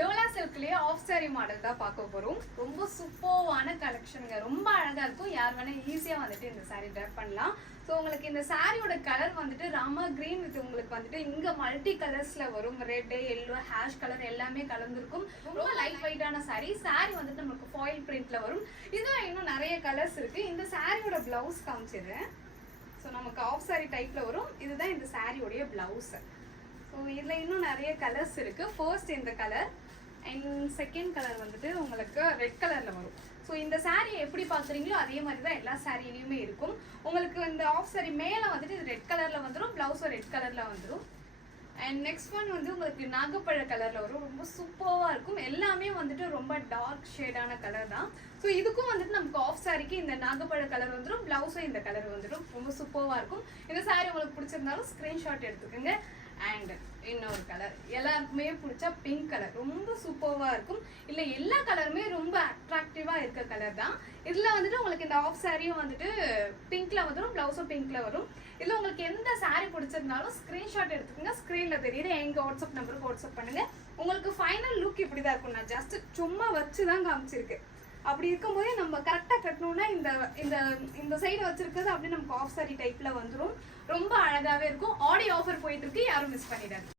Dola சில்க்லயே of sorry model தான் பார்க்க போறோம். ரொம்ப சூப்பரான கலெக்ஷனுங்க, ரொம்ப அழகா இருக்கும். யார் வேணா ஈஸியா வந்துட்டு இந்த சாரி ட்ரெஸ் பண்ணலாம். ஸோ உங்களுக்கு இந்த சாரியோட கலர் வந்துட்டு ராமா கிரீன் வித் உங்களுக்கு வந்துட்டு இங்க மல்டி கலர்ஸ்ல வரும். ரெட், எல்லோ, ஹேஷ் கலர் எல்லாமே கலந்துருக்கும். ரொம்ப லைட் வெயிட்டான சாரி. சாரி வந்துட்டு நமக்கு ஃபாயில் பிரிண்ட்ல வரும். இதுல இன்னும் நிறைய கலர்ஸ் இருக்கு. இந்த சாரியோட பிளவுஸ் காமிச்சிடுறேன். ஸோ நமக்கு ஆஃப் சாரி டைப்ல வரும். இதுதான் இந்த சாரியோடைய பிளவுஸ். ஸோ இதில் இன்னும் நிறைய கலர்ஸ் இருக்குது. ஃபர்ஸ்ட் இந்த கலர் அண்ட் செகண்ட் கலர் வந்துட்டு உங்களுக்கு ரெட் கலரில் வரும். ஸோ இந்த சாரீ எப்படி பார்க்குறீங்களோ அதே மாதிரி தான் எல்லா சாரிலையுமே இருக்கும். உங்களுக்கு இந்த ஆஃப் சாரி மேலே வந்துட்டு இது ரெட் கலரில் வந்துடும், ப்ளவுஸும் ரெட் கலரில் வந்துடும். அண்ட் நெக்ஸ்ட் ஒன் வந்து உங்களுக்கு நாகப்பழ கலரில் வரும். ரொம்ப சூப்பராக இருக்கும். எல்லாமே வந்துட்டு ரொம்ப டார்க் ஷேடான கலர் தான். ஸோ இதுக்கும் வந்துட்டு நமக்கு ஆஃப் சாரிக்கு இந்த நாகப்பழ கலர் வந்துடும், ப்ளவுஸும் இந்த கலர் வந்துடும். ரொம்ப சூப்பராக இருக்கும். இந்த சாரீ உங்களுக்கு பிடிச்சிருந்தாலும் ஸ்க்ரீன்ஷாட் எடுத்துக்கோங்க. அண்ட் இன்னொரு கலர் எல்லாருக்குமே பிடிச்ச பிங்க் கலர் ரொம்ப சூப்பராக இருக்கும். இல்லை எல்லா கலருமே ரொம்ப அட்ராக்டிவாக இருக்க கலர் தான். இதில் வந்துட்டு உங்களுக்கு இந்த ஆஃப் சாரியும் வந்துட்டு பிங்க்ல வந்துடும், ப்ளவுஸும் பிங்க்ல வரும். இல்லை உங்களுக்கு எந்த சாரீ பிடிச்சிருந்தாலும் ஸ்க்ரீன்ஷாட் எடுத்துக்கோங்க. ஸ்க்ரீனில் தெரியுது எங்கள் வாட்ஸ்அப் நம்பருக்கு வாட்ஸ்அப் பண்ணுங்க. உங்களுக்கு ஃபைனல் லுக் இப்படி தான் இருக்கும். நான் ஜஸ்ட் சும்மா வச்சு தான் காமிச்சிருக்கேன். அப்படி இருக்கும்போதே நம்ம கரெக்டாக கட்டணும்னா இந்த இந்த இந்த சைடு வச்சிருக்கிறது அப்படியே நமக்கு ஆஃப் சாரி டைப்ல வந்துடும். ரொம்ப அழகாவே இருக்கும். ஆடியோ ஆஃபர் போயிட்டு இருக்கு, யாரும் மிஸ் பண்ணிடாது.